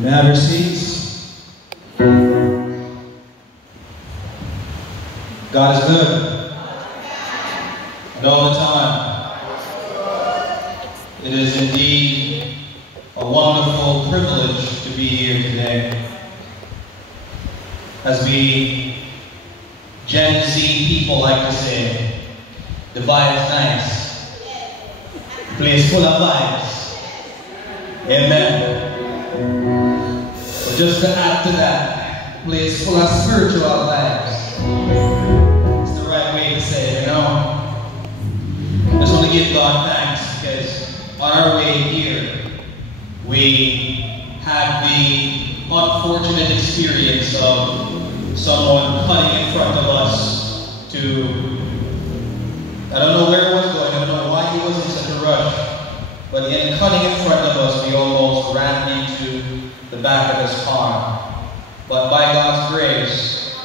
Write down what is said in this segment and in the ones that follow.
You may have your seats. God is good. And all the time. It is indeed a wonderful privilege to be here today. As we Gen Z people like to say, the vibe is nice. The place full of vibes. Amen. But just to add to that, the place full of spiritual vibes. It's the right way to say it, you know? I just want to give God thanks because on our way here, we had the unfortunate experience of someone cutting in front of us to, I don't know where it was going, I don't know why he was in such a rush, but in cutting in front of us, we almost ran into the back of his car. But by God's grace,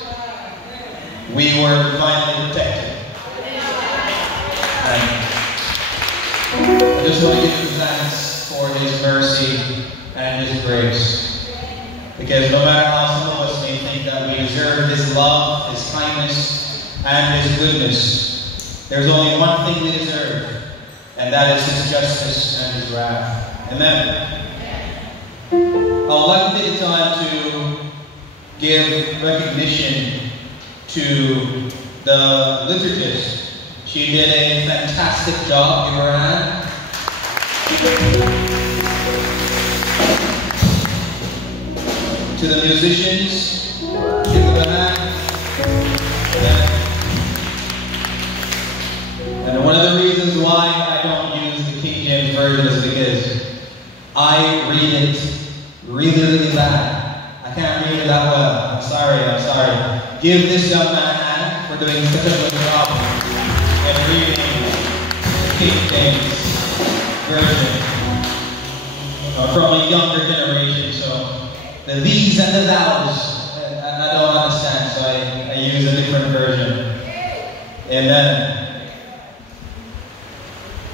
we were divinely protected. And I just want to give him thanks for his mercy and his grace. Because no matter how some of us may think that we deserve his love, his kindness, and his goodness, there's only one thing we deserve, and that is his justice and his wrath. Amen. I would like to take the time to give recognition to the liturgist. She did a fantastic job. Give her a hand. To the musicians, give them a hand. And one of the reasons why I don't use the King James Version is because I read it really, really bad. I can't read it that well. I'm sorry. Give this young man a hand for doing such a good job in reading the King James Version from a younger generation. So the these and the thous, I don't understand, so I use a different version. Amen.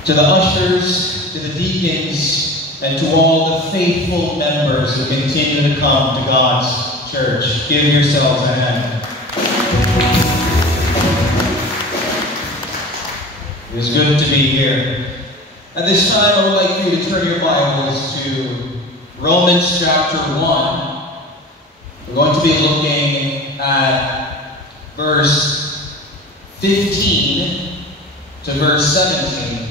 To the ushers, to the deacons, and to all the faithful members who continue to come to God's church, give yourselves a hand. It is good to be here. At this time, I would like you to turn your Bibles to Romans chapter 1. We're going to be looking at verse 15 to verse 17.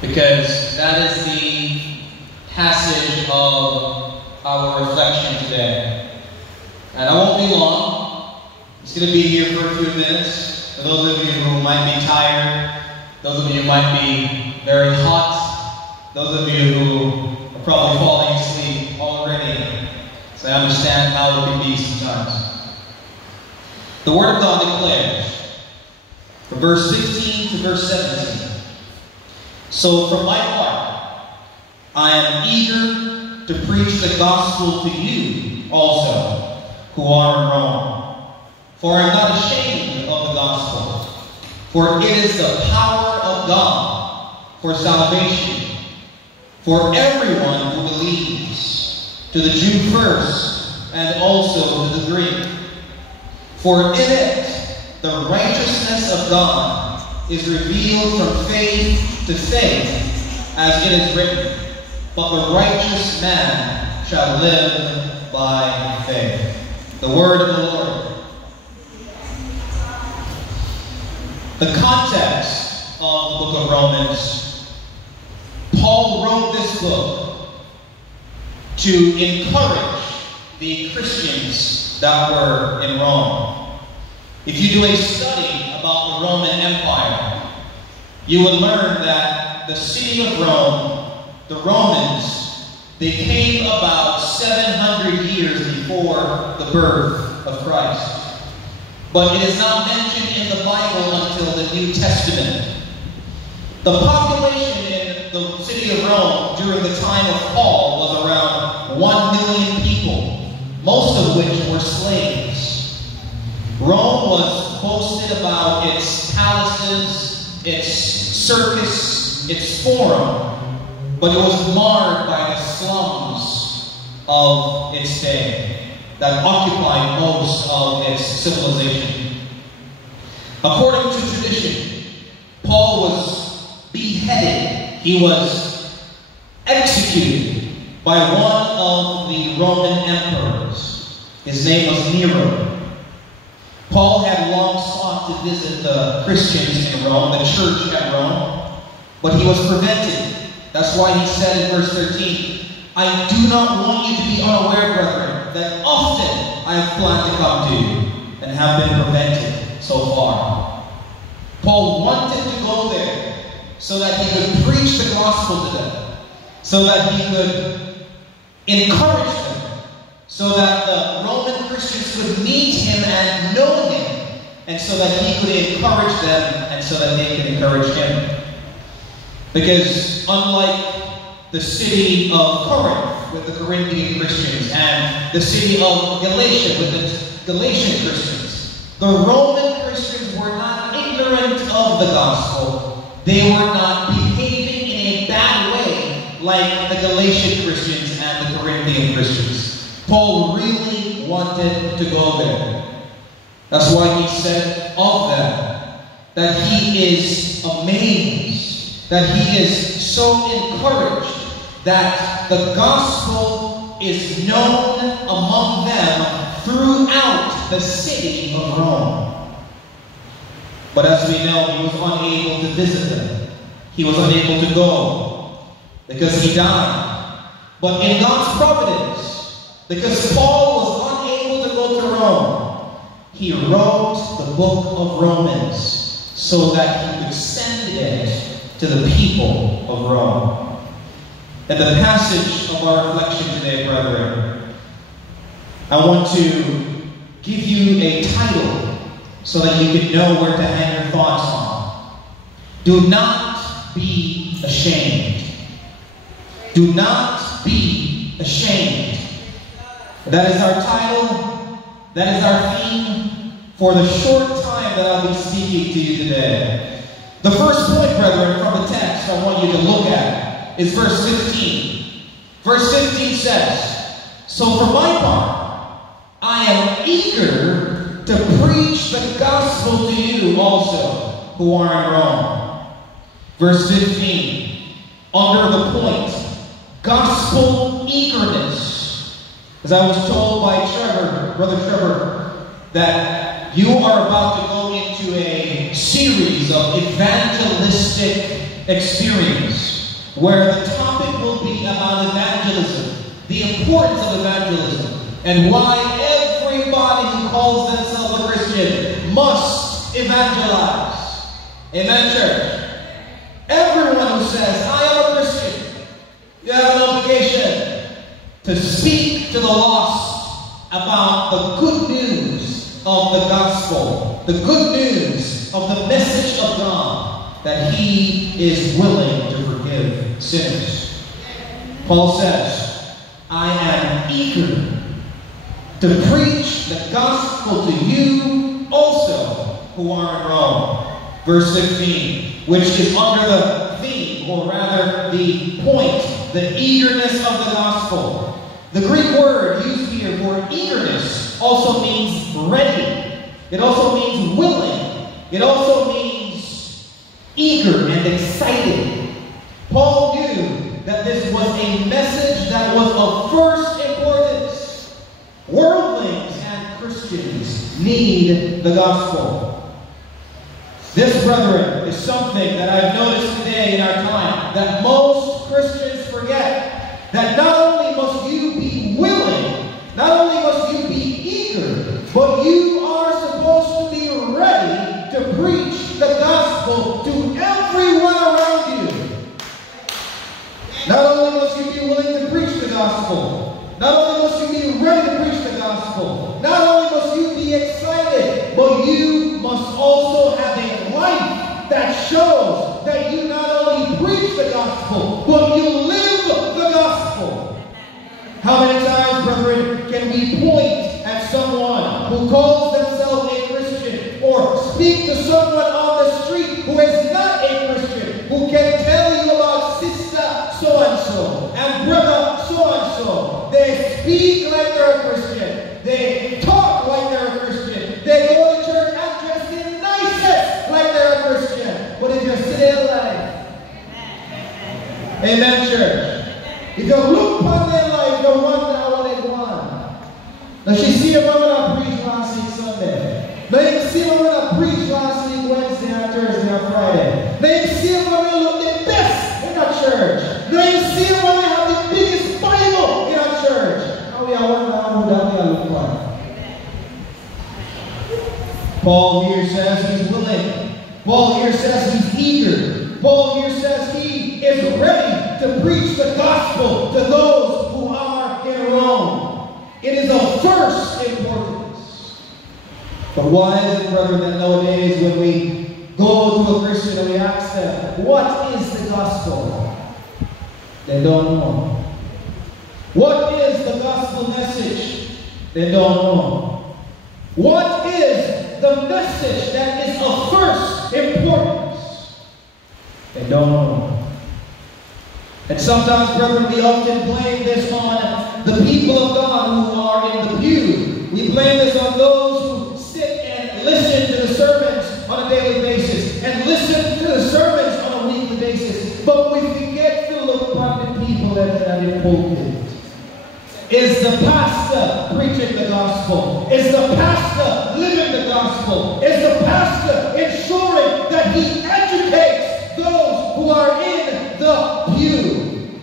Because that is the passage of our reflection today. And I won't be long. It's going to be here for a few minutes. For those of you who might be tired, those of you who might be very hot, those of you who are probably falling asleep already. So I understand how it can be sometimes. The Word of God declares, from verse 15 to verse 17, so from my part, I am eager to preach the gospel to you also, who are in Rome. For I am not ashamed of the gospel, for it is the power of God for salvation, for everyone who believes, to the Jew first, and also to the Greek. For in it, the righteousness of God is revealed from faith to faith, as it is written, but the righteous man shall live by faith. The word of the Lord. The context of the book of Romans, Paul wrote this book to encourage the Christians that were in Rome. If you do a study about the Roman Empire, you will learn that the city of Rome, the Romans, they came about 700 years before the birth of Christ. But it is not mentioned in the Bible until the New Testament. The population in the city of Rome during the time of Paul was around 1 million people, most of which were slaves. Rome was boasted about its palaces, its circus, its forum, but it was marred by the slums of its day that occupied most of its civilization. According to tradition, Paul was beheaded. He was executed by one of the Roman emperors. His name was Nero. Paul had long sought to visit the Christians in Rome, the church at Rome, but he was prevented. That's why he said in verse 13, I do not want you to be unaware, brethren, that often I have planned to come to you and have been prevented so far. Paul wanted to go there so that he could preach the gospel to them, so that he could encourage them, so that the Roman Christians could meet him and know him, and so that he could encourage them, and so that they could encourage him. Because unlike the city of Corinth with the Corinthian Christians and the city of Galatia with the Galatian Christians, the Roman Christians were not ignorant of the gospel. They were not behaving in a bad way like the Galatian Christians and the Corinthian Christians. Paul really wanted to go there. That's why he said of them that he is amazed, that he is so encouraged that the gospel is known among them throughout the city of Rome. But as we know, he was unable to visit them. He was unable to go because he died. But in God's providence, because Paul was unable to go to Rome, he wrote the book of Romans so that he could send it to the people of Rome. In the passage of our reflection today, brethren, I want to give you a title so that you can know where to hang your thoughts on. Do not be ashamed. Do not be ashamed. That is our title. That is our theme for the short time that I'll be speaking to you today. The first point, brethren, from the text I want you to look at is verse 15. Verse 15 says, so for my part, I am eager to preach the gospel to you also who are in Rome. Verse 15, under the point, gospel eagerness. As I was told by Brother Trevor, that you are about to go into a series of evangelistic experience where the topic will be about evangelism, the importance of evangelism, and why everybody who calls themselves a Christian must evangelize. Amen, church? Everyone who says, I am a Christian, you have an obligation to speak to the lost about the good news of the gospel, the good news of the message of God, that He is willing to forgive sinners. Paul says, I am eager to preach the gospel to you also who are in Rome. Verse 16, which is under the theme, or rather the point, the eagerness of the gospel. The Greek word used here for eagerness also means ready. It also means willing. It also means eager and excited. Paul knew that this was a message that was of first importance. Worldlings and Christians need the gospel. This, brethren, is something that I've noticed today in our time, that most Christians forget. That not only must you be willing, not only must you be eager, but you are supposed to be ready to preach the gospel to everyone around you. Not only must you be willing to preach the gospel, not only must you be ready to preach the gospel, not only must you be excited, but you must also have a life that shows that you not only preach the gospel, but you live the gospel. How many times, brethren, can we point at someone who calls themselves a Christian, or speak to someone on the street who is not a Christian, who can tell you about sister so-and-so, so-and-so, and brother so-and-so. They speak like they're a Christian. They talk like they're a Christian. They go to church and dress in nicest like they're a Christian. But if you see their life, amen, church. If you look upon their life, you wonder what they want. Now she see a woman that preached last week Sunday. Now you see a woman that preached last week Wednesday and Thursday and Friday. Now you see a woman that look the best in that church. Now you see a woman that have the biggest Bible in that church. Now we are wondering how that we are looking for. Paul here says he's willing. Paul here says he's eager. Paul here says he is ready to preach the gospel to those who are in Rome. It is of first importance. But why is it, brother, that nowadays when we go to a Christian and we ask them, what is the gospel? They don't know. What is the gospel message? They don't know. What is the message that is of first importance? They don't know. And sometimes, brethren, we often blame this on the people of God who are in the pew. We blame this on those who sit and listen to the sermons on a daily basis and listen to the sermons on a weekly basis. But we forget to look upon the people that are in pulpit. Is the pastor preaching the gospel? Is the pastor living the gospel? Is the pastor ensuring that he educates those who are in the pew?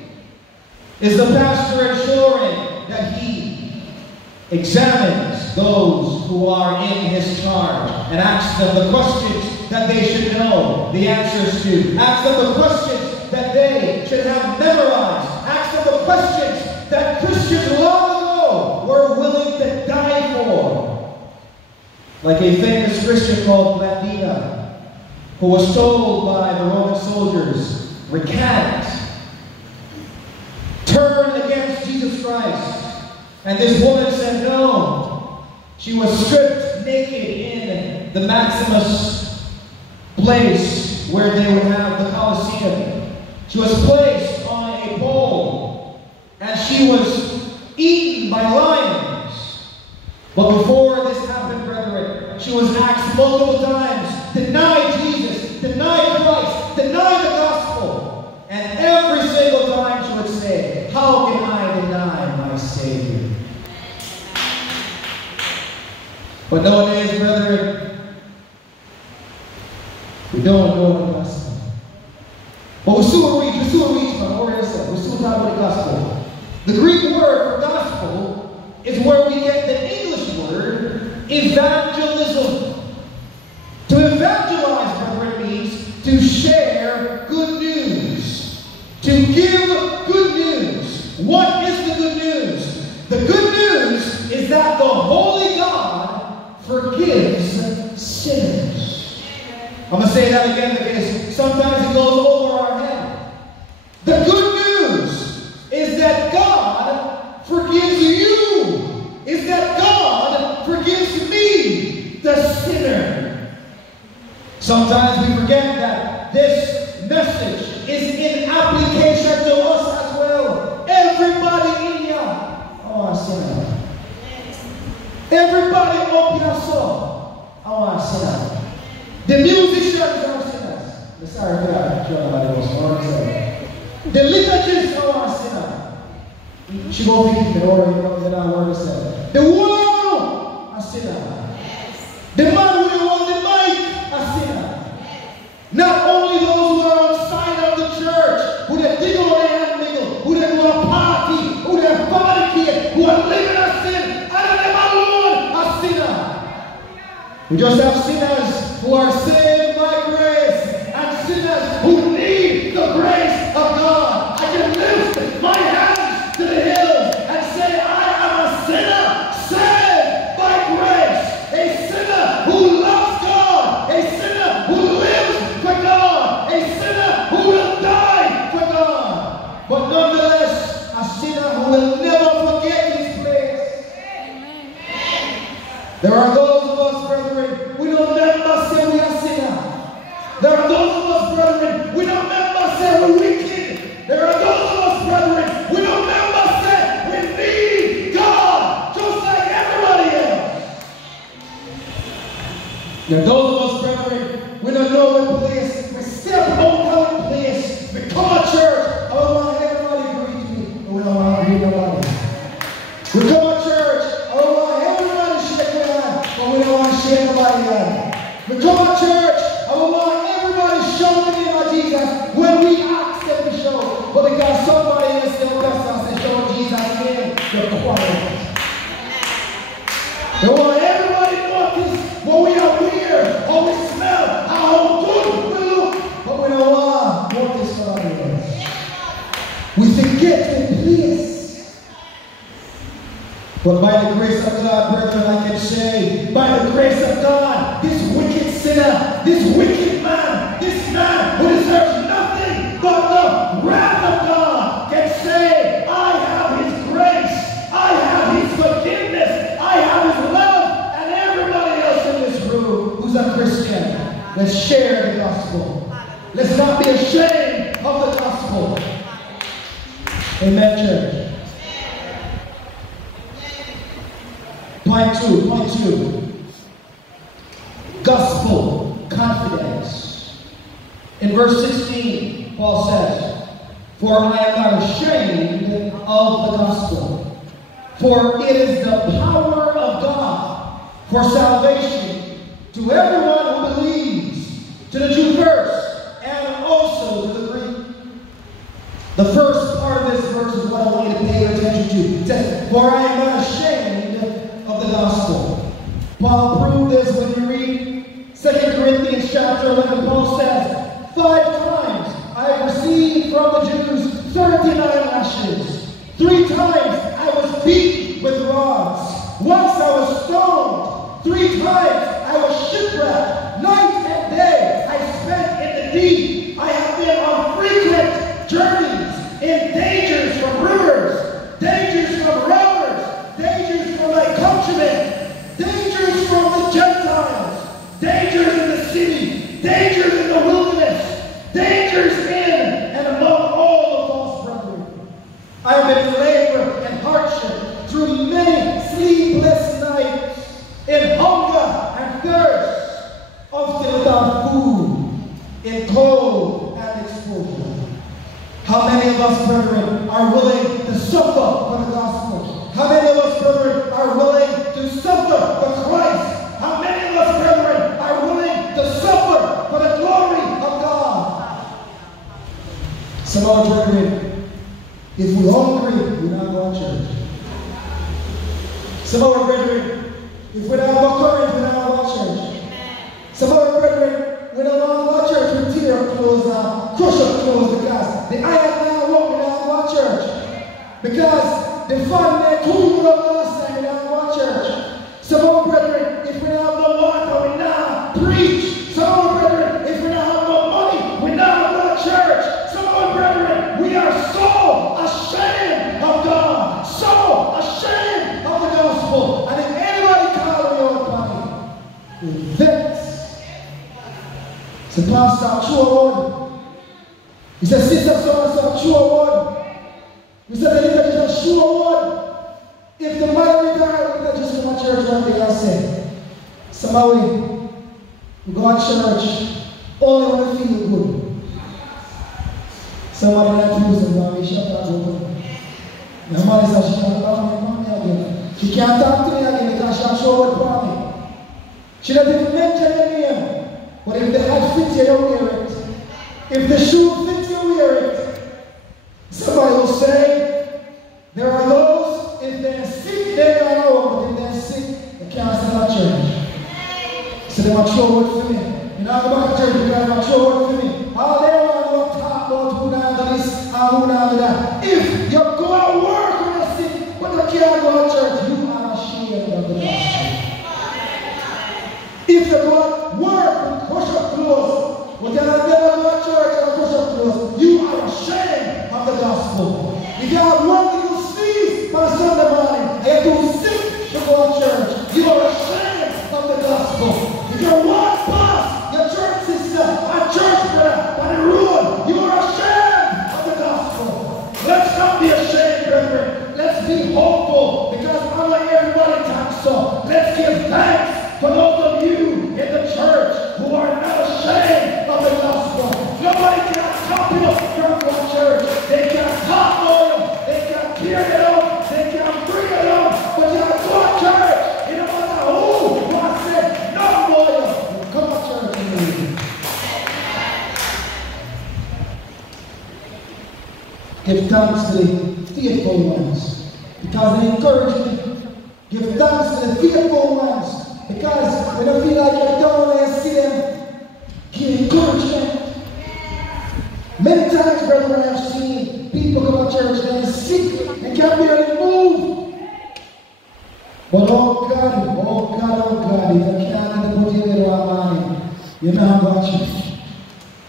Is the pastor ensuring that he examines those who are in his charge and asks them the questions that they should know the answers to? Ask them the questions that they should have memorized. Ask them the questions that Christians long ago were willing to die for. Like a famous Christian called Blandina, who was told by the Roman soldiers, recant, turn against Jesus Christ. And this woman said no. She was stripped naked in the Maximus place where they would have the Colosseum. She was placed on a pole. And she was eaten by lions. But before this happened, brethren, she was asked multiple times, deny Jesus, deny Christ, deny the gospel. And every single time she would say, how can I deny my Savior? But nowadays, brethren, we don't know the gospel. But we still reach, man. We still talk about the gospel. The Greek word for gospel is where we get the English word evangelism. To evangelize, brethren, means to share good news. To give good news. What is the good news? The good news is that the Holy God forgives sinners. I'm going to say that again because sometimes it goes over our head. The good news is that God forgives you. Is that God forgives me, the sinner. Sometimes we forget that this message is in application to us as well. Everybody in here are a sinner. Everybody up here saw are a sinner. The musicians are sinners. Sorry for that. The liturgists are a sinner. She won't think the Lord than I want to say. The world a sinner. The man who on the mic a sinner. Not only those who are outside of the church, who they dig on their hand niggle, who they do a party, who they fornicate, who are living a sin, and them alone a sinner. We just have sinners who are saved by grace, and sinners who need the grace of God. I can lift my hands to the hills and say, I am a sinner saved by grace. A sinner who loves God. A sinner who lives for God. A sinner who will die for God. But nonetheless, a sinner who will never forget his place. There are those of us, brethren, we don't never say we are sinners. There are those of us, brethren, we don't never say we're wicked. There are those of us, brethren, There are those of us, brethren, we don't know what place. We step out of place. We come to church. I don't want everybody to greet me. We don't want to greet nobody. We come to church. I don't want everybody to shake my hand. But we don't want to shake nobody's hand. We come to church. I don't want everybody to show the name of Jesus when we ask them to show. But because somebody else still comes us and show Jesus' name, they're quiet. They want everybody to notice what we are weird, how we smell, how good we look. But we don't want to notice somebody else. We forget the place. But by the grace of God, brethren, I can say, by the grace of God, this wicked sinner, this wicked man, this man who deserves nothing but the wrath of God can say, I have his grace, I have his forgiveness, I have his love, and everybody else in this room who's a Christian, let's share the gospel. Let's not be ashamed of the gospel. Amen, church. Point two. Gospel confidence. In verse 16, Paul says, for I am not ashamed of the gospel, for it is the power of God for salvation to everyone who believes, to the Jew first, and also to the Greek. The first part of this verse is what I want you to pay attention to. It says, for I am not ashamed of the gospel. Paul proved this when you read 2 Corinthians chapter 11. Paul says, 5 times I have received from the Jews 39 lashes. 3 times I was beaten with rods. Once I was stoned. 3 times I was shipwrecked. Night and day I spent in the deep. I have been on frequent journeys, in dangers from rivers, dangers from robbers, dangers from my countrymen, dangers from the Gentiles, dangers in the city, dangers in the wilderness, dangers in and among all the false brethren. I have been in labor and hardship through many sleepless nights, in hunger and thirst, often without food, in cold and exposure. How many of us, brethren, are willing to suffer for the gospel? How many of us, brethren, are willing to suffer for Christ? How many of us, brethren, are willing to suffer for the glory of God? Some of our brethren, if we're hungry, we're not going to church. Some of our brethren, if we don't have courage, we're not going to church. Some of our brethren, we don't want to go to church, we tear up clothes now, crush up clothes because the iron now won't be down to church. Because the fun that cool up last time, we don't go to church. Some of our brethren, if we don't have no water, we not preach. Some of our brethren, if we don't have no money, we not go to church. Some of our brethren, we are so ashamed of God, so ashamed of the gospel. And if anybody calls me out on it, we're vexed. So pastor, true word. He said, sister, so true word. He said, the leader is a sure word. If the man retired, we just come to church one day and say, somehow we go to church only when we feel good. Somebody like to use them, mommy, shut up, open. The mother said, she can't talk to me again. She can't talk to me again because she has sure word for me. She doesn't even mention any name. But if the hat fits you, you wear it. If the shoe fits you, wear it. Somebody will say, there are those, if they're sick, they don't know, but if they're sick, they can't stand at church. So they want to show word for me. You know, I go back to church, they want to show word for me. All they want to talk about who now do this and who now do that. If you go to work when you're sick, but you can't go to church, you are ashamed of the gospel. If you go to work and push up clothes, but you never go to church and push up clothes, you are ashamed of the gospel. If you have one little sneeze on Sunday morning and you're too sick to go to church, you are ashamed of the gospel. If you walk past your church sister and church brother on the road, you are ashamed of the gospel. Let's not be ashamed, brethren. Let's be hopeful because unlike everybody talks so. Let's give thanks for those of you in the church thanks to the faithful ones, because they encourage me. Give thanks to the faithful ones, because when I feel like you're down when I see them, give encouragement. Many times, brethren, I have seen people come to church and they're sick and can't barely move. But oh God, if I can't put you in our mind, you're not going to church.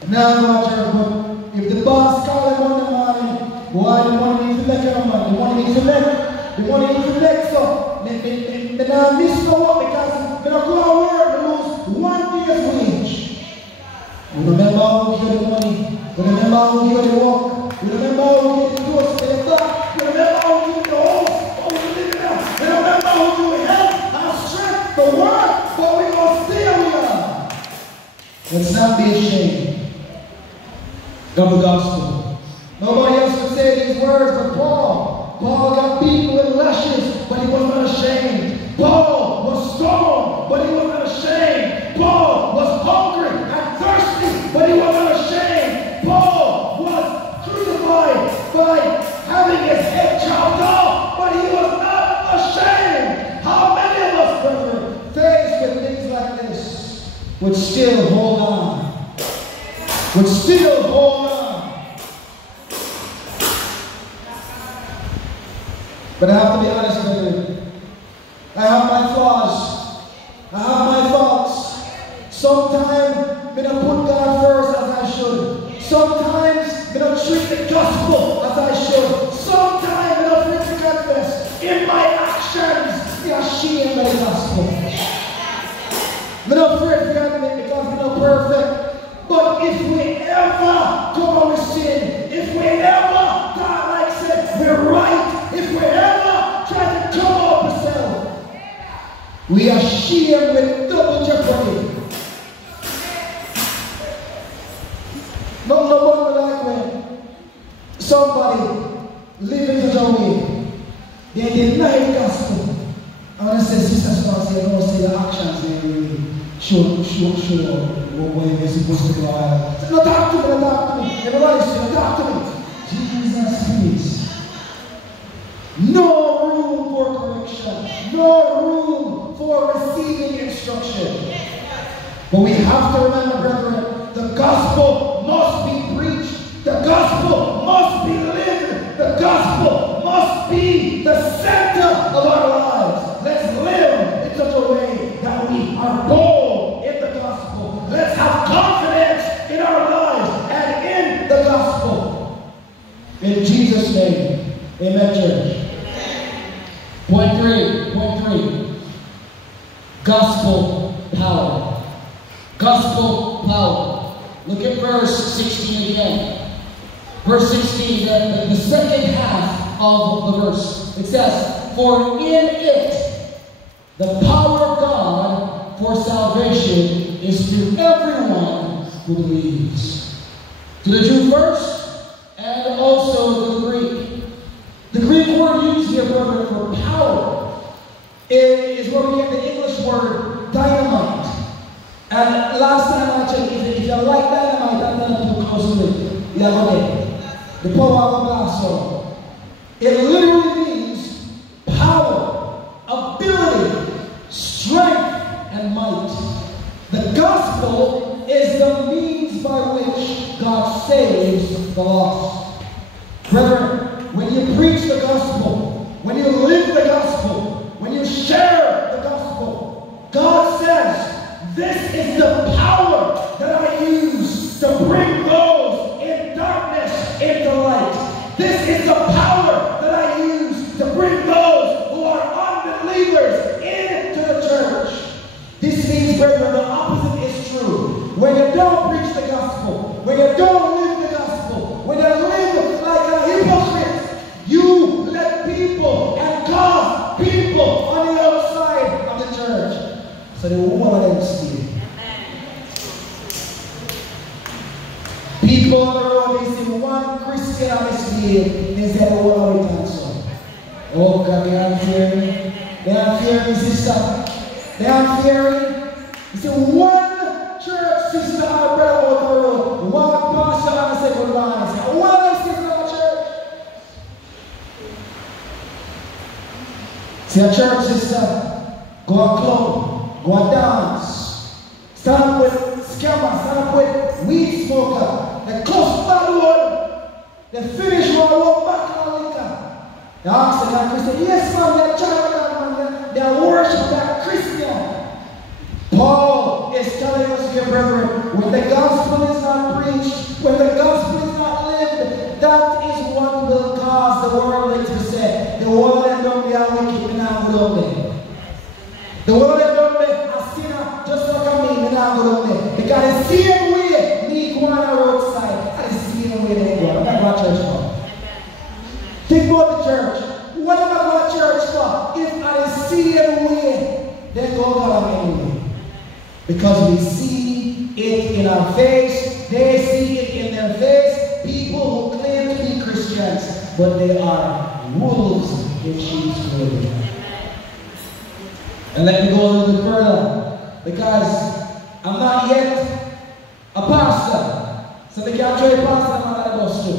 Now go to church, but if the boss calls him on the morning, why the money needs to make it on money? The money needs to make. The money needs to make, so they don't miss no work because they don't go to work and lose 1 day's wage. You remember how we get the money? You remember how we get the work? You remember how we get the clothes to the clock? You remember how we get the house? How we live it out? You remember how we health and strength to work? But we gonna stay where we are. Let's not be ashamed of the gospel. Nobody else could say these words but Paul. Paul got beaten with lashes, but he was not ashamed. Paul was stoned, but he was not ashamed. Paul was hungry and thirsty, but he was not ashamed. Paul was crucified by having his head chopped off, but he was not ashamed. How many of us, brethren, faced with things like this, would still hold on? Would still hold on? But I have to be honest with you. I have my flaws. I have my faults. Sometimes I don't put God first as I should. Sometimes I don't treat the gospel as I should. Sometimes I don't preach the confess. In my actions, they are ashamed of the gospel. I'm not afraid to admit because I'm not perfect. But if we ever come on with sin, if we ever, God like said, we're right. If we ever try to come up ourselves, we are shared with double jeopardy. No like when somebody living such a way, they deny the gospel. I want to say, Sister Sparcy, I don't say the actions they really show what you're supposed to go out. No, talk to me. Everybody say, talk to me. Jesus Christ. No room for correction. No room for receiving instruction. But we have to remember, brethren, the gospel must be preached. The gospel must be lived. The gospel must be the center of our lives. Let's live in such a way that we are bold in the gospel. Let's have confidence in our lives and in the gospel. In Jesus' name, amen, church. Point three. Gospel power. Gospel power. Look at verse 16 again. Verse 16, the second half of the verse. It says, for in it, the power of God for salvation is to everyone who believes. To the Jew first, and also to the Greek. The Greek word used here, brethren, for power is where we get the English word dynamite. And last time I checked, if you like dynamite, I'm not too close to it. You have it. The power of a blast off. It literally means power, ability, strength, and might. The gospel is the means by which God saves the lost. Brethren, when you preach the gospel, when you live the gospel, when you share the gospel, God says, this is the power that I use to bring those in darkness into light. This is the power that I use to bring those who are unbelievers into the church. This means, brethren, the opposite is true. When you don't preach the gospel, when you don't live the gospel, when you live like a hypocrite, you let people and cause people on the outside of the church. So they won't want them to see it. People on the road, they see one Christian on this day, they say, oh, what are we doing so? Oh, God, they aren't fearing. They aren't fearing, sister. They aren't fearing. You see, one church sister or brother on the road, one pastor on the second line, say, oh, what are they sister in the church? See a church sister, go a club, go a dance. Stand up with scammer, stand up with weed smoker. They cuss bad word. They finish one walk back on liquor. They ask the guy, Christian, yes man, they're child man, they're worship, they're Christian. Paul is telling us here, brethren, when the gospel is not preached, when the gospel is not lived, that is what will cause the world to say, the world that don't be a wicked, and I'm good there. The world that don't be a sinner, just like me, and I'm good there. Because the same way, me going on the roadside, and the same way they go. That's what church for. Think about the church. What am I going to church for? If I the same way, then go God anyway. Because we see it in our face, they see it in their face. People who claim to be Christians, but they are wolves in sheep's clothing. And let me go a little bit further, because I'm not yet a pastor. So they can't try a pastor I'm not supposed to.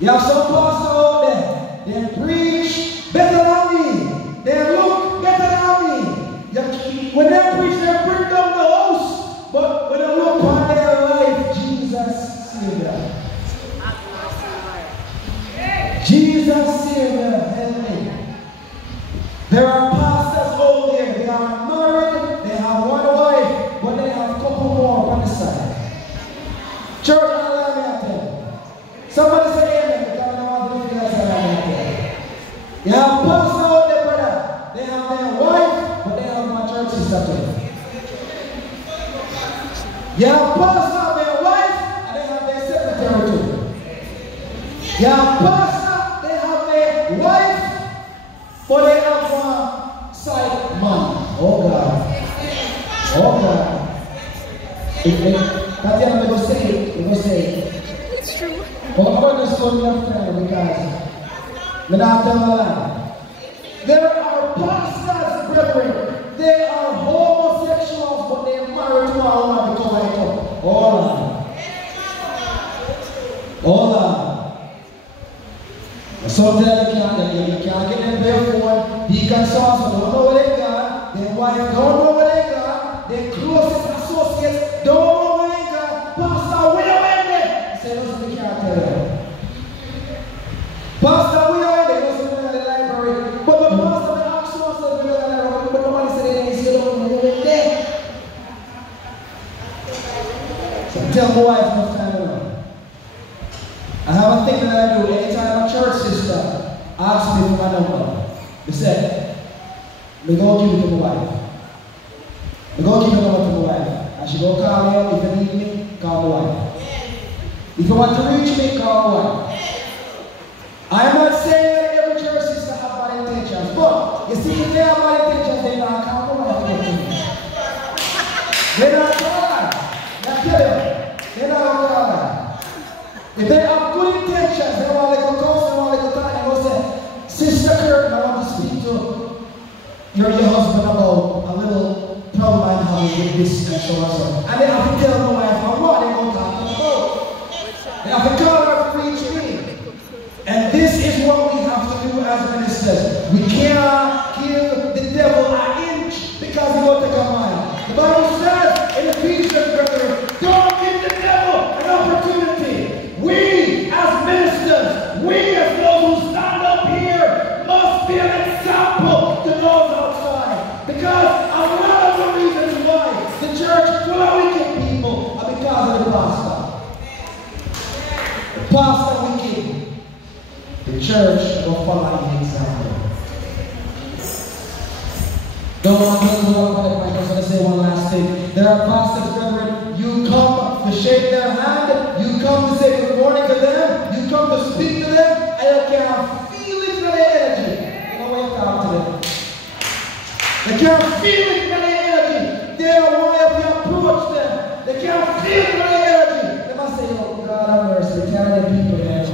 You have some pastors out there, they preach better than me. They look better than me. When they preach, they bring down the house. But when they look on their life, Jesus Savior. Jesus Savior, help me. There are pastors out there, they are married, they have one wife, but they have a couple more on the side. Church, allow me to tell you. Somebody say amen, because I don't want to do this. You have pastors out there, brother, they have their wife, but they have my church sister too. You have pastors have their wife, and they have their secretary too. You have pastors, they have their wife, but they have one side man. Oh God. Oh God. That's the other way to say it. You will say it. It's true. But I'm going to show you a friend because I'm not telling a lie. There are pastors, brethren. They are homosexuals, but they are married to a woman because I come. Hold on. Hold on. Sometimes you can't get them there for deacon sons don't know what they got, their wife don't know what they got, their closest associates don't know what they got. Pastor, we are in there. Say, listen, we can't tell you. Pastor, we are in there. Listen, we're in the library. But the pastor, they ask us, we're in the library, but nobody said anything, so you don't know we're in there. So tell my wife no time around. I have a thing that I do anytime a church sister asks me for my number. They say, we go give it to my wife. We go give it over to my wife. And she go call me up. If you need me, call my wife. If you want to reach me, call my wife. I am not saying that every church sister have bad intentions, but you see, if they have bad intentions, they're not call my wife to get to me. They're not call her. I tell you, they're not call her. If they have good intentions, they want to go close, they want to go talk, and they'll say, Sister Kirk, I want to speak to your husband about a little problem I'm having with this and so on and so on. And they have to tell my wife what they're going to talk about. They have to call her to preach me. And this is what we have to do as ministers. We cannot give the devil an inch because he won't take our mind. The Bible says in Ephesians, brethren, don't give the devil an opportunity. We as ministers, we as those who stand up here must be an example to those outside. Because a lot of the reasons why the church full of wicked people are because of the pastor. The pastor wicked. The church will follow the example. Don't want to go up, I'm just going to say one last thing. There are pastors, brethren, you come to shake their hand, you come to say good morning to them, you come to speak to them, and you can feel it in their energy. You know when you talk to them. They can't feel it in their energy. They don't want you to approach them. They can't feel it in their energy. They must say, oh God have mercy, carry the people there.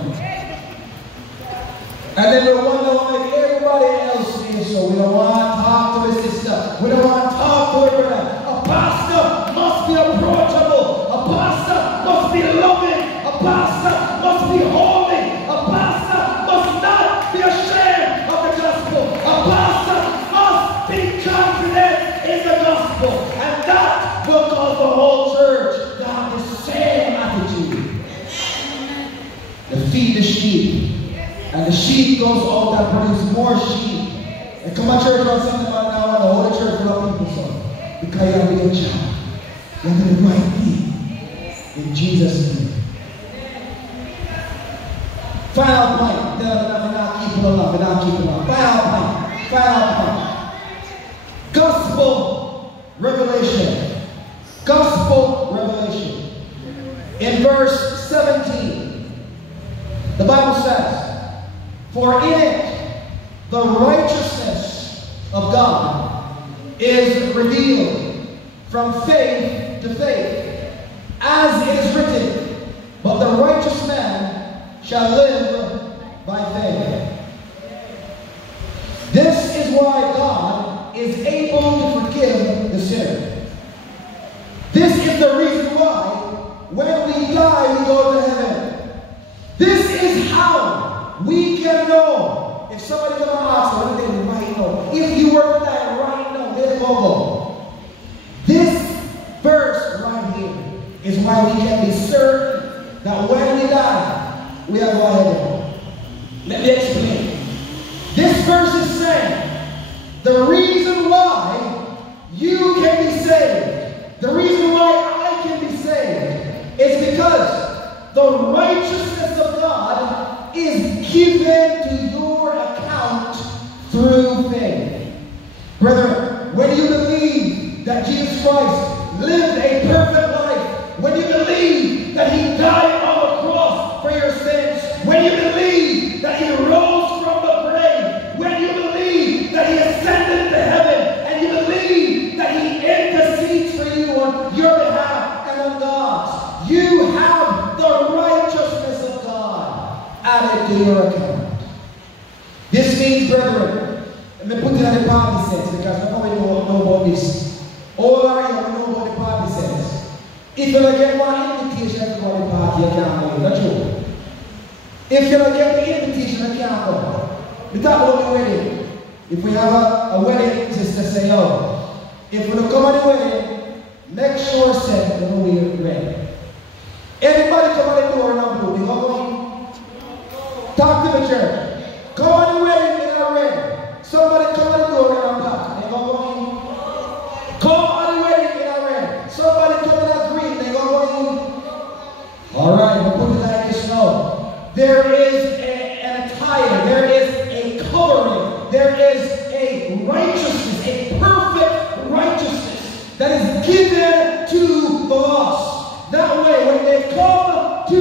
And then we wonder why everybody else is so. We don't want to talk to his sister. We don't want to talk to her brother. A pastor must be approachable. A pastor must be loving. A pastor must be holy. A pastor must not be ashamed of the gospel. A pastor sheep goes out and produces more sheep. And come to church on Sunday morning now and the whole church full of people, son. Because you have a good job. You have the right thing. In Jesus' name. Final point. We're not keeping along. Final point. Gospel revelation. Gospel revelation. In verse 17, the Bible says, for in it the righteousness of God is revealed from faith to faith, as it is written, but the righteous man shall live by faith. This is why God is able to forgive the sinner. This is the reason why when we die we go to heaven. This is how we can know. If somebody come and ask me, what they right now? If you were to die right now, where go? This verse right here is why we can be certain that when we die, we are going to heaven. Let me explain. This verse is saying the reason why you can be saved, the reason why I can be saved, is because the righteousness of God is given to your account through faith. Brethren, when you believe that Jesus Christ lived a perfect life, when you believe that He died on the cross for your sins, when you believe that He rose from the grave, when you believe that He ascended to heaven, and you believe that He intercedes for you on your behalf and on God's, you have the righteousness of God added to your account. This means, brethren, let me put it in the party sense because nobody know about this. All are you know about the party sense. If you don't get one invitation to go to the party, you can't go. That's true. If you don't get the invitation, you can't go. We talk about the wedding. If we have a wedding, just to say, oh, if we don't come at the wedding, make sure that we're ready. Everybody come on the door and I'm going. Talk to the church. Come on the wedding and I'm ready. Somebody come on the door and I'm black. They go going. Come on the wedding and I'm ready. Somebody come in that green. They go going. All right, we'll put it like this now. There is an attire. There is a covering. There is a righteousness, a perfect righteousness that is given to the lost. That way, when they come to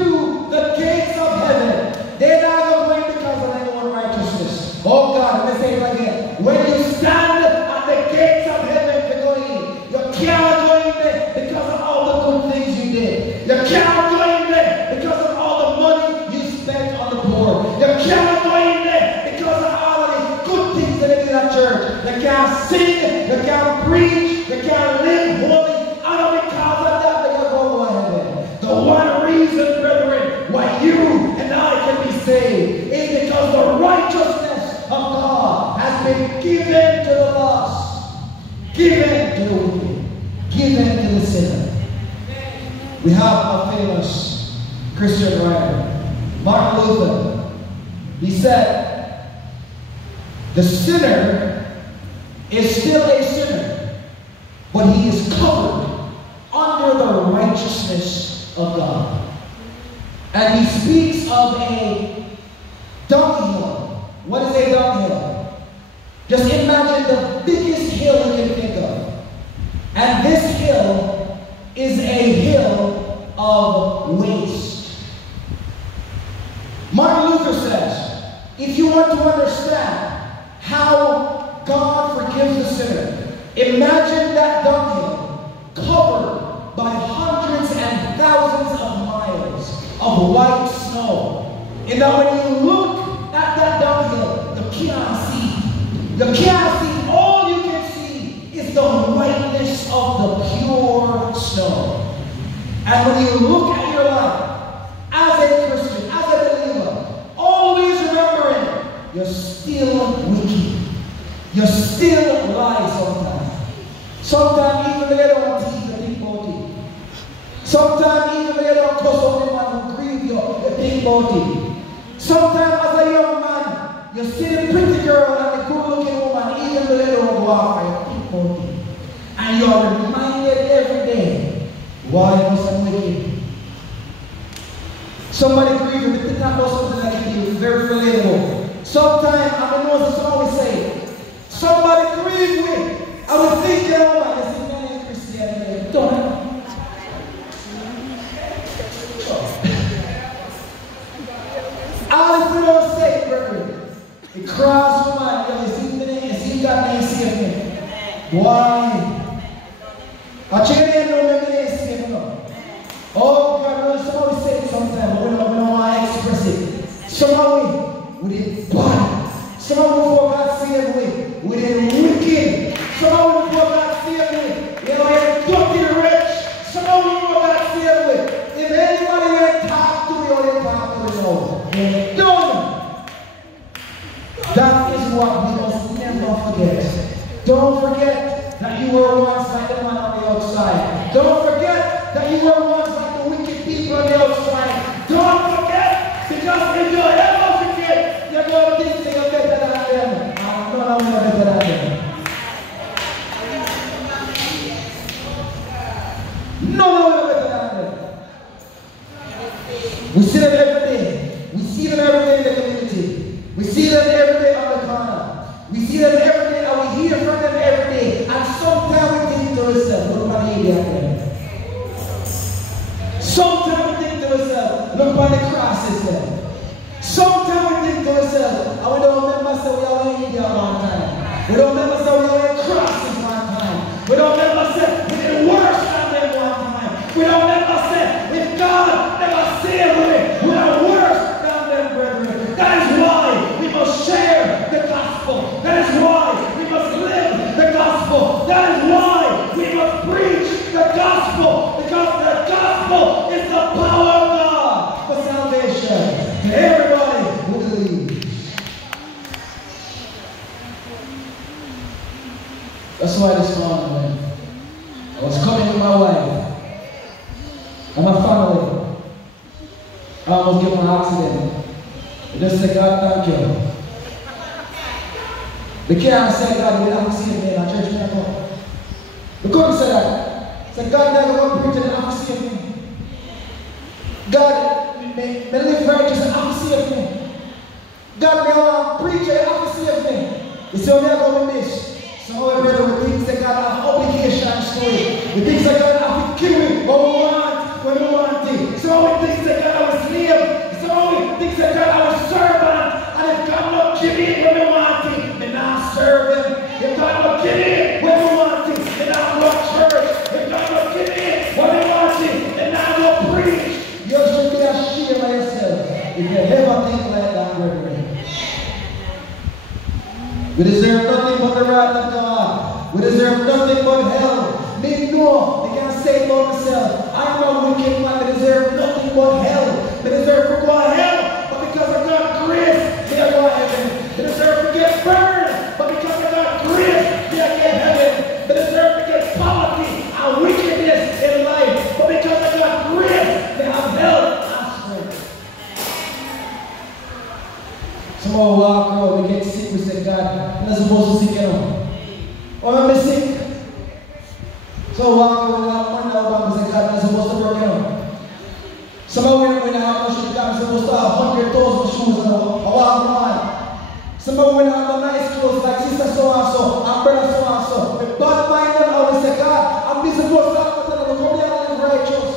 the gates of heaven, they're not going because of their own righteousness. Oh God, let me say it again. When you stand at the gates of heaven to go in, you can't go in there because of all the good things you did. You can't go in there because of all the money you spent on the poor. You can't go in there because of all of the good things that they did at church. You can't sing, you can't preach, you can't live holy. And because of that, the one reason, brethren, why you and I can be saved is because the righteousness of God has been given to the lost, given to the wicked, given to the sinner. We have a famous Christian writer, Martin Luther. He said, the sinner is still a sinner, but he is covered under the righteousness of God. And he speaks of a dunghill. What is a dunghill? Just imagine the biggest hill you can think of. And this hill is a hill of waste. Martin Luther says, if you want to understand how God forgives the sinner, imagine that dunghill covered by hundreds and thousands of miles of white snow. And that when you look at that dunghill, you can't see. You can't see. All you can see is the whiteness of the pure snow. And when you look at your life as a Christian, as a believer, always remembering you're still wicked. You still lie sometimes. Sometimes even they don't want to eat the big body. Sometimes even they don't cuss on the man who grieve you, the big body. Sometimes as a young man, you see the pretty girl and the good-looking woman, even though they don't walk, you think about it. And you are reminded every day why you are wicked. Somebody grieving with the talk about something like you, very relatable. Sometimes, I know this always say, somebody grieve with, I was thinking, oh, I see man in Christianity. Don't know. All if we don't say, brethren, it cross my mind, you see God name save me. Why? I check it in, no name save me. Oh God, somebody say it sometimes, but we don't want to express it. Somehow we did bad. Somehow before God saved me, we did wicked. Somehow before God saved me, you know, we're dirty rich. Somehow before God saved me, if anybody will talk to me or they talk to me now, they're done. That is what we must never forget. Don't forget that you were once like the man on the outside. Don't forget that you were once like the wicked people on the outside. Don't forget, because if you ever forget, you're going to think that you're better than them. I'm not better than them. No, we're better than them. We see them every day. We see them every day in the community. We see them every day on the corner. We see them every day and we hear from them every day. And sometimes we think to ourselves, look at the idiot there. Sometimes we think to ourselves, look at the crosses there. Sometimes we think to ourselves, and we don't remember say we are in India one time. We don't remember say we are in crosses one time. We don't remember say we did worse than them one time. We don't remember say if God never saved me, we are worse than them, brethren. That is why we must share the gospel. That is why we must live the gospel. That is why we must preach the gospel. Because the gospel is the power of God for salvation to everybody who believes. That's why this morning, man, I was coming with my wife and my family. I almost get an accident. I just said, God, thank you. The can't say, God, you have to see me in a church miracle. We couldn't say that. Say, God, never want to preach and have to see me. God, may live righteous and have to see me. God, may want to preach and have to see me. You see what we are going to miss? So, brother, we think that God have obligations to it. We think that God have to kill it what we want when we want it. So we think that God have a slave. So we think that God have a servant. And if God not give it when we want it, then not serve him. If God not give it when we want it, then not go to church. If God not give it when we want it, then not go preach. You should be ashamed of yourself if you ever think like that, brethren. We deserve nothing but the wrath of God. We deserve nothing but hell. Me know, they can't say about themselves, I'm a wicked man, they deserve nothing but hell. They deserve to go to hell, but because of God's grace, they are going to heaven. They deserve to get burned, but because of God's grace, they are in heaven. They deserve to get poverty and wickedness in life, but because of God's grace, they have health and strength. Some of walk out, we get sick, we say, God, I'm not supposed to sick, you know. Or I'm sick. So walk out, we wonder about, we say, God, I'm not supposed to work, you know. Some of when I have no shoes, God, I'm supposed to have 100,000 shoes, you know, I walk around. Some of when I have no nice clothes, like sister so-and-so, and brother so-and-so, with bad mind them, I will say, God, I'm supposed to have to tell them, look how me I live righteous.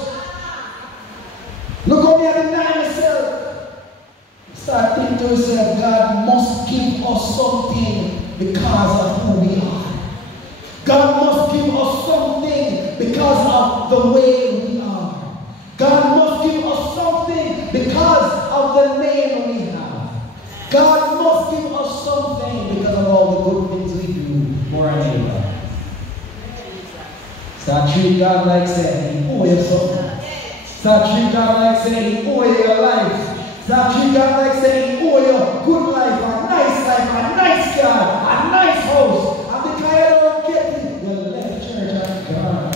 Look how me I deny myself. Start thinking to yourself, God must give us something because of who we are. God must give us something because of the way we are. God must give us something because of the name we have. God must give us something because of all the good things we do for our neighbor. Start treating God like saying, He owe you something. Start treating God like saying, He owe you your life. Start treating God like saying, He owe you a good life, a nice car, a nice house. And because you don't get it, you left church and gone.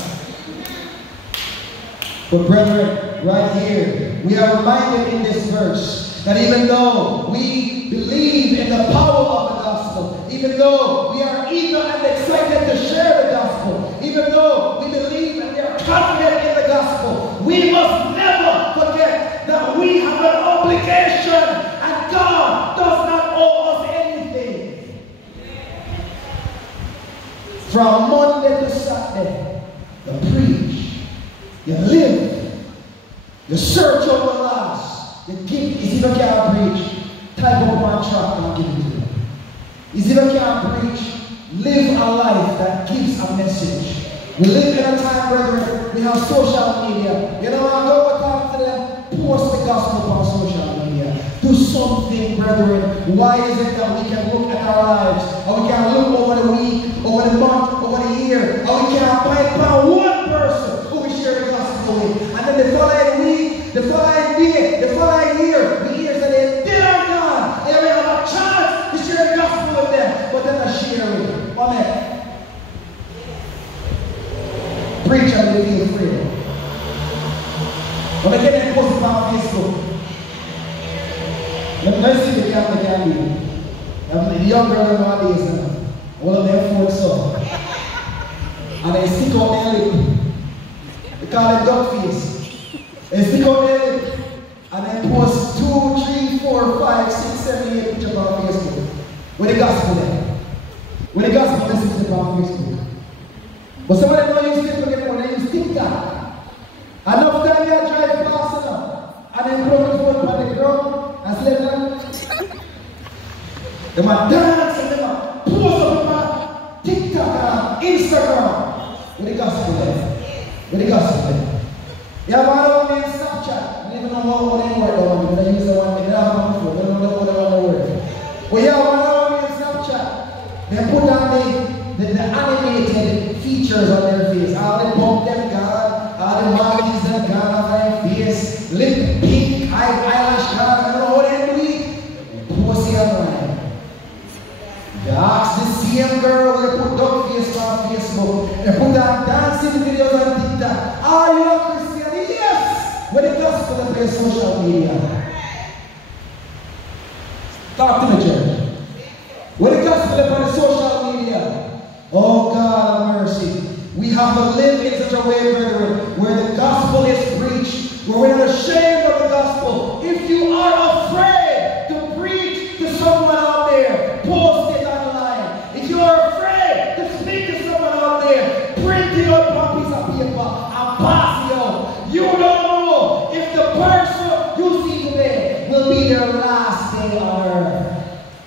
But brethren, right here, we are reminded in this verse that even though we believe in in the power of the gospel. Even though we are eager and excited to share the gospel, even though we believe and we are confident in the gospel, we must never forget that we have an obligation and God does not owe us anything. From Monday to Saturday, you preach, you live, you search over lives, you give. Is it okay I preach? Type up one track and I'll give it to you. Is it okay I preach? Live a life that gives a message. We live in a time, brethren, we have social media. You know, I go talk to them, post the gospel on social media. Do something, brethren. Why is it that we can look at our lives, or we can look over the week, over the month, over the year, or we can find one person who we share the gospel with, and then the following week, the following day, the following year, we hear that they are gone, and we have a chance to share the gospel with them, but then I share it. Amen. Preach and they feel freedom. When I get that post on Facebook, let's see the camera can be. The young girl nowadays, one of them folks up. And they stick out their lip. They call it duck face. They stick out their lip. And then post 2, 3, 4, 5, 6, 7, 8 pictures on Facebook. With the gospel there. With the gospel message on Facebook. But some of them don't use Facebook anymore, they use TikTok. Enough time they drive fast enough. And then put the phone on the ground and sleep down. They might dance and they might post up on TikTok and Instagram. With the gospel there. With the gospel there. You have one on Snapchat. I don't even know how they work on it. They use the one, they don't have one before. They don't know what they want to work. But you have one on Snapchat. They put on the animated features on their face. All the bump them gone, all the markings them gone on their face, lip pink, eyelash gone, I don't know what they're doing. They post it online. They ask the same girl, they put duck face on Facebook, they put down dancing videos on TikTok. Are you a Christian? Yes! When the gospel on their social media. Talk to the church. When the gospel on the social media. Oh God have mercy. We have to live in such a way, brethren, where the gospel is preached, where we're not ashamed of the gospel. If you are afraid to preach to someone out there, post it online. If you are afraid to speak to someone out there, print it up on a piece of paper and pass it out. You don't know if the person you see today will be their last day on earth.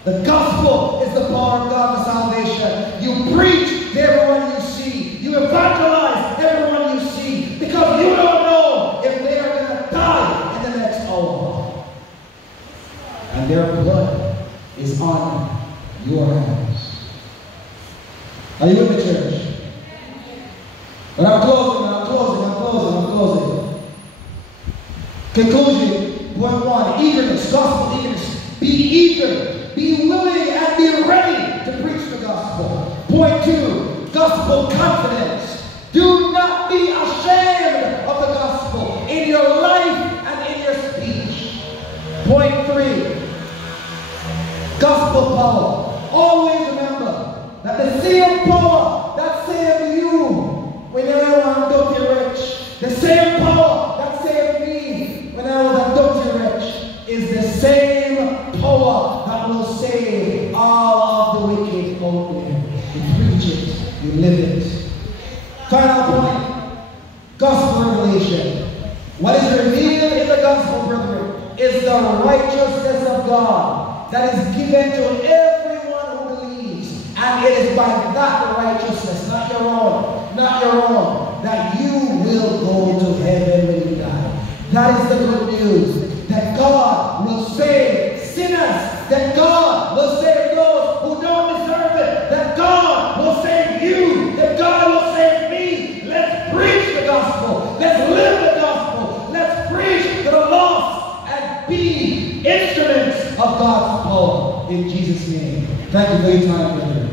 The gospel is the power of God for salvation. You preach to everyone you see. You evangelize everyone you see. Because you don't know if they are going to die in the next hour. And their blood is on your hands. Are you in the church? But I'm closing. Conclusion, point 1, eagerness, gospel eagerness. Be eager. Be willing and be ready to preach the gospel. Point 2, gospel confidence. Do not be ashamed of the gospel in your life and in your speech. Point 3, gospel power. Always remember that the same power that saved you when you were adopted rich, the same power that saved me when I was adopted rich, is the same power that will save all of the wicked out there. You preach it, you live it. Final point, gospel revelation. What is revealed in the gospel, brethren, is the righteousness of God that is given to everyone who believes. And it is by that righteousness, not your own, that you will go to heaven when you die. That is the good news. That God will save sinners. That God will save those who don't deserve it. That God will save you. That God will save me. Let's preach the gospel. Let's live the gospel. Let's preach to the lost and be instruments of God's power. In Jesus' name. Thank you for your time, brother.